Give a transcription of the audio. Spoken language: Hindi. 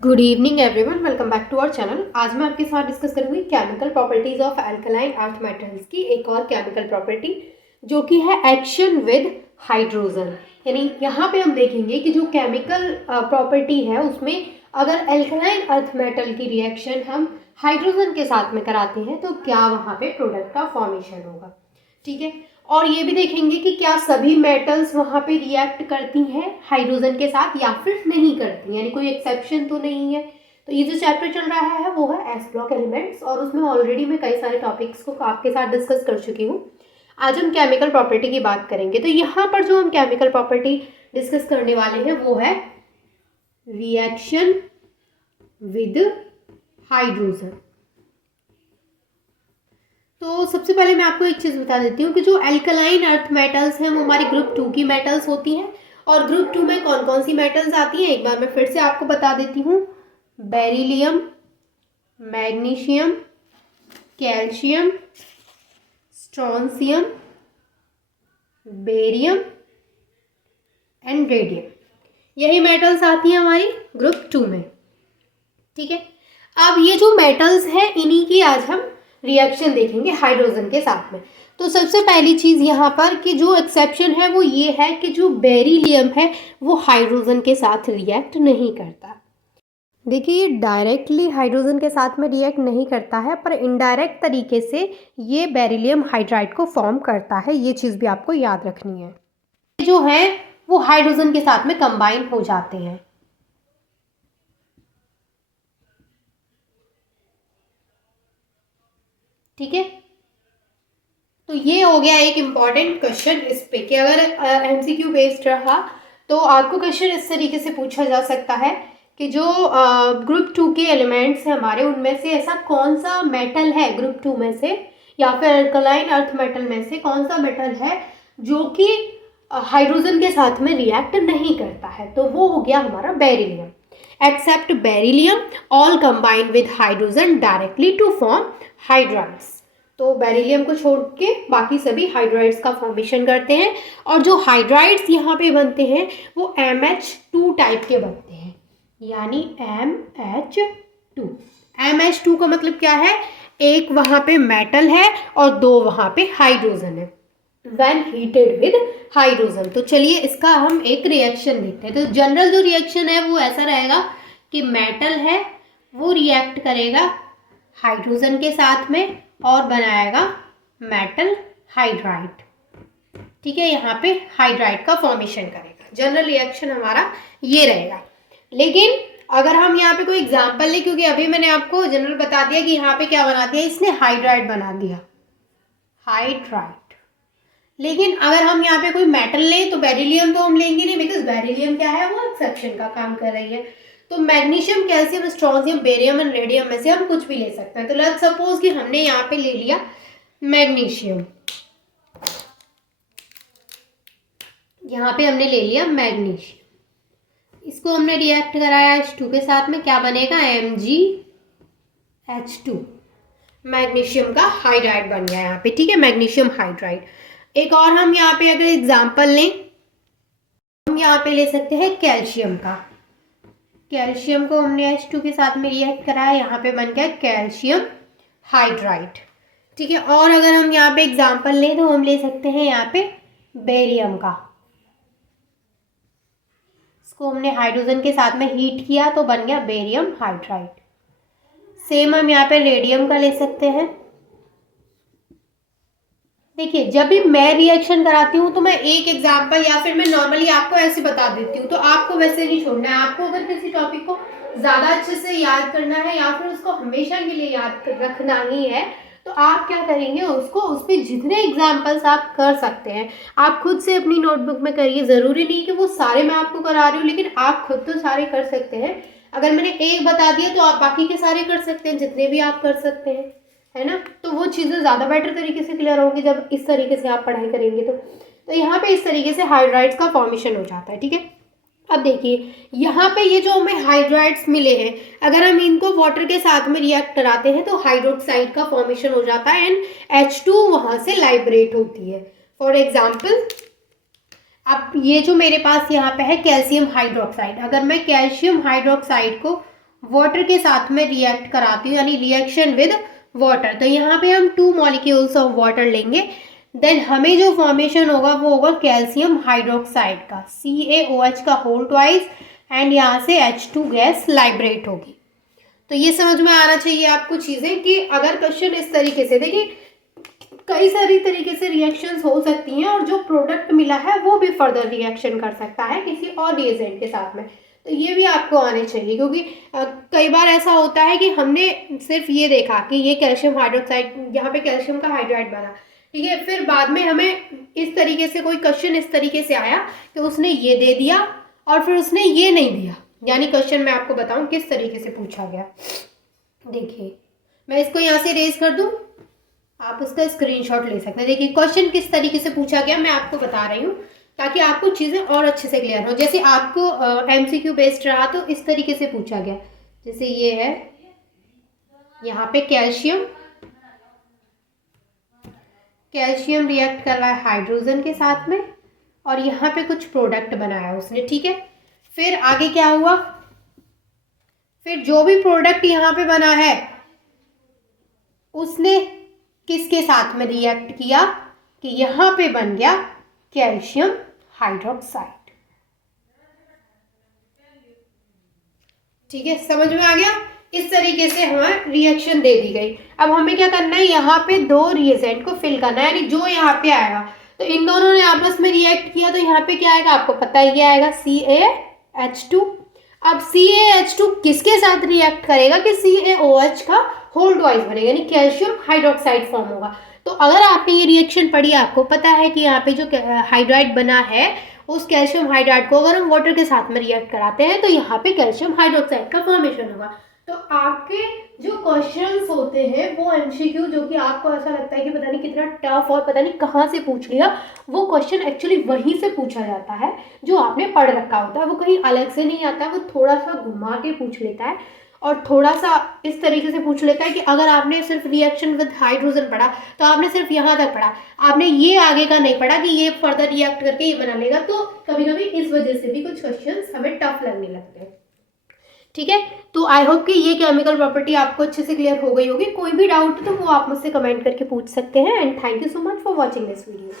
Good evening everyone, welcome back to our channel. आज मैं आपके साथ डिस्कस करूंगी chemical properties of alkaline earth metals की एक और केमिकल प्रॉपर्टी जो कि है एक्शन विद हाइड्रोजन। यानी यहाँ पे हम देखेंगे कि जो केमिकल प्रॉपर्टी है उसमें अगर अल्कलाइन अर्थ मेटल की रिएक्शन हम हाइड्रोजन के साथ में कराते हैं तो क्या वहाँ पे प्रोडक्ट का फॉर्मेशन होगा। ठीक है, और ये भी देखेंगे कि क्या सभी मेटल्स वहाँ पे रिएक्ट करती हैं हाइड्रोजन के साथ या फिर नहीं करती, यानी कोई एक्सेप्शन तो नहीं है। तो ये जो चैप्टर चल रहा है वो है एस ब्लॉक एलिमेंट्स और उसमें ऑलरेडी मैं कई सारे टॉपिक्स को आपके साथ डिस्कस कर चुकी हूँ। आज हम केमिकल प्रॉपर्टी की बात करेंगे। तो यहाँ पर जो हम केमिकल प्रॉपर्टी डिस्कस करने वाले हैं वो है रिएक्शन विद हाइड्रोजन। तो सबसे पहले मैं आपको एक चीज़ बता देती हूँ कि जो अल्कलाइन अर्थ मेटल्स हैं वो हमारी ग्रुप 2 की मेटल्स होती हैं। और ग्रुप 2 में कौन कौन सी मेटल्स आती हैं एक बार मैं फिर से आपको बता देती हूँ। Beryllium, magnesium, calcium, strontium, barium and radium, यही मेटल्स आती हैं हमारी ग्रुप 2 में। ठीक है, अब ये जो मेटल्स हैं इन्हीं की आज हम रिएक्शन देखेंगे हाइड्रोजन के साथ में। तो सबसे पहली चीज़ यहाँ पर कि जो एक्सेप्शन है वो ये है कि जो बेरिलियम है वो हाइड्रोजन के साथ रिएक्ट नहीं करता। देखिए, ये डायरेक्टली हाइड्रोजन के साथ में रिएक्ट नहीं करता है पर इनडायरेक्ट तरीके से ये बेरिलियम हाइड्राइड को फॉर्म करता है। ये चीज़ भी आपको याद रखनी है। जो है वो हाइड्रोजन के साथ में कंबाइन हो जाते हैं। ठीक है, तो ये हो गया एक इम्पॉर्टेंट क्वेश्चन इस पे कि अगर एमसीक्यू बेस्ड रहा तो आपको क्वेश्चन इस तरीके से पूछा जा सकता है कि जो ग्रुप 2 के एलिमेंट्स हैं हमारे उनमें से ऐसा कौन सा मेटल है ग्रुप 2 में से या फिर अल्कलाइन अर्थ मेटल में से कौन सा मेटल है जो कि हाइड्रोजन के साथ में रिएक्ट नहीं करता है। तो वो हो गया हमारा beryllium. Except beryllium all combine with hydrogen directly to form hydrides. तो बेरिलियम को छोड़ के बाकी सभी हाइड्राइड्स का फॉर्मेशन करते हैं और जो हाइड्राइड्स यहाँ पे बनते हैं वो MH2 टाइप के बनते हैं, यानी MH2। MH2 का मतलब क्या है, एक वहाँ पे मेटल है और दो वहाँ पे हाइड्रोजन है when heated with हाइड्रोजन। तो चलिए इसका हम एक रिएक्शन देखते हैं। तो जनरल जो रिएक्शन है वो ऐसा रहेगा कि मेटल है वो रिएक्ट करेगा हाइड्रोजन के साथ में और बनाएगा मेटल हाइड्राइड। ठीक है, यहाँ पे हाइड्राइड का फॉर्मेशन करेगा। जनरल रिएक्शन हमारा ये रहेगा। लेकिन अगर हम यहाँ पे कोई एग्जांपल लें, क्योंकि अभी मैंने आपको जनरल बता दिया कि यहाँ पे क्या बना दिया, इसने हाइड्राइड बना दिया, हाइड्राइड। लेकिन अगर हम यहाँ पे कोई मेटल लें तो बेरिलियम तो हम लेंगे नहीं, बिकॉज बेरिलियम क्या है वो एक्सेप्शन का काम कर रही है। तो magnesium, calcium, strontium, barium and radium में से हम कुछ भी ले सकते हैं। तो लेट्स सपोज कि हमने यहाँ पे ले लिया मैग्नीशियम, यहाँ पे हमने ले लिया मैग्नीशियम, इसको हमने रिएक्ट कराया H2 के साथ में, क्या बनेगा MgH2, मैग्नीशियम का हाइड्राइड बन गया यहाँ पे। ठीक है, मैग्नीशियम हाइड्राइड। एक और हम यहाँ पे अगर एग्जाम्पल लें, हम यहाँ पे ले सकते हैं कैल्शियम का। कैल्शियम को हमने H2 के साथ में रिएक्ट कराया, यहाँ पे बन गया कैल्शियम हाइड्राइड। ठीक है, और अगर हम यहाँ पे एग्जाम्पल लें तो हम ले सकते हैं यहाँ पे बेरियम का। इसको हमने हाइड्रोजन के साथ में हीट किया तो बन गया बेरियम हाइड्राइड। सेम हम यहाँ पे रेडियम का ले सकते हैं। देखिए, जब भी मैं रिएक्शन कराती हूँ तो मैं एक एग्जाम्पल या फिर मैं नॉर्मली आपको ऐसे बता देती हूँ, तो आपको वैसे नहीं छोड़ना है। आपको अगर किसी टॉपिक को ज़्यादा अच्छे से याद करना है या फिर उसको हमेशा के लिए याद रखना ही है तो आप क्या करेंगे, उसको उस पर जितने एग्जाम्पल्स आप कर सकते हैं आप खुद से अपनी नोटबुक में करिए। ज़रूरी नहीं कि वो सारे मैं आपको करा रही हूँ, लेकिन आप खुद तो सारे कर सकते हैं। अगर मैंने एक बता दिया तो आप बाकी के सारे कर सकते हैं, जितने भी आप कर सकते हैं, है ना। तो वो चीज़ें ज़्यादा बेटर तरीके से क्लियर होंगी जब इस तरीके से आप पढ़ाई करेंगे। तो यहाँ पे इस तरीके से हाइड्राइड्स का फॉर्मेशन हो जाता है। ठीक है, अब देखिए यहाँ पे ये जो हमें हाइड्राइड्स मिले हैं, अगर हम इनको वाटर के साथ में रिएक्ट कराते हैं तो हाइड्रोक्साइड का फॉर्मेशन हो जाता है एंड H2 वहाँ से लाइब्रेट होती है। फॉर एग्जाम्पल, अब ये जो मेरे पास यहाँ पे है कैल्शियम हाइड्रोक्साइड, अगर मैं कैल्शियम हाइड्रोक्साइड को वाटर के साथ में रिएक्ट कराती हूँ, यानी रिएक्शन विद वाटर। तो यहाँ पे हम 2 मॉलिक्यूल्स ऑफ वाटर लेंगे, देन हमें जो फॉर्मेशन होगा वो होगा कैल्शियम हाइड्रोक्साइड का, CaOH का होल ट्वाइस, एंड यहाँ से H2 गैस लाइब्रेट होगी। तो ये समझ में आना चाहिए आपको चीज़ें कि अगर क्वेश्चन इस तरीके से, देखिए कई सारी तरीके से रिएक्शंस हो सकती हैं और जो प्रोडक्ट मिला है वो भी फर्दर रिएक्शन कर सकता है किसी और रिएजेंट के साथ में। तो ये भी आपको आने चाहिए, क्योंकि कई बार ऐसा होता है कि हमने सिर्फ ये देखा कि ये कैल्शियम हाइड्रोक्साइड, यहाँ पे कैल्शियम का हाइड्राइड बना, ठीक है, फिर बाद में हमें इस तरीके से कोई क्वेश्चन इस तरीके से आया कि उसने ये दे दिया और फिर उसने ये नहीं दिया। यानी क्वेश्चन मैं आपको बताऊं किस तरीके से पूछा गया। देखिए मैं इसको यहाँ से रेज कर दूं, आप उसका स्क्रीनशॉट ले सकते हैं। देखिए क्वेश्चन किस तरीके से पूछा गया मैं आपको बता रही हूँ, ताकि आपको चीज़ें और अच्छे से क्लियर हो। जैसे आपको MCQ बेस्ड रहा तो इस तरीके से पूछा गया, जैसे ये है यहाँ पे कैल्शियम रिएक्ट कर रहा है हाइड्रोजन के साथ में, और यहाँ पे कुछ प्रोडक्ट बनाया उसने, ठीक है। फिर आगे क्या हुआ, फिर जो भी प्रोडक्ट यहाँ पे बना है उसने किसके साथ में रिएक्ट किया कि यहाँ पे बन गया कैल्शियम हाइड्रोक्साइड। ठीक है, समझ में आ गया। इस तरीके से हमें रिएक्शन दे दी गई। अब हमें क्या करना है, यहाँ पे 2 रिएजेंट को फिल करना है, यानी जो यहाँ पे आएगा, तो इन दोनों ने आपस में रिएक्ट किया तो यहाँ पे क्या आएगा आपको पता है, ये आएगा CaH2। अब CaH2 किसके साथ रिएक्ट करेगा कि CaOH का होल ट्वाइस बनेगा, यानी कैल्शियम हाइड्रोक्साइड फॉर्म होगा। तो अगर आपने ये रिएक्शन पढ़ी, आपको पता है कि यहाँ पे जो हाइड्राइड बना है उस कैल्शियम हाइड्राइड को अगर हम वाटर के साथ में रिएक्ट कराते हैं तो यहाँ पे कैल्शियम हाइड्रोक्साइड का फॉर्मेशन होगा। तो आपके जो क्वेश्चंस होते हैं वो MCQ, जो कि आपको ऐसा लगता है कि पता नहीं कितना टफ और पता नहीं कहाँ से पूछ लिया, वो क्वेश्चन एक्चुअली वहीं से पूछा जाता है जो आपने पढ़ रखा होता है। वो कहीं अलग से नहीं आता है, वो थोड़ा सा घुमा के पूछ लेता है और थोड़ा सा इस तरीके से पूछ लेता है कि अगर आपने सिर्फ रिएक्शन विद हाइड्रोजन पढ़ा तो आपने सिर्फ यहाँ तक पढ़ा, आपने ये आगे का नहीं पढ़ा कि ये फर्दर रिएक्ट करके ये बना लेगा। तो कभी कभी इस वजह से भी कुछ क्वेश्चंस हमें टफ लगने लगते हैं। ठीक है, तो आई होप कि ये केमिकल प्रॉपर्टी आपको अच्छे से क्लियर हो गई होगी। कोई भी डाउट तो वो आप मुझसे कमेंट करके पूछ सकते हैं। And thank you so much for watching this video.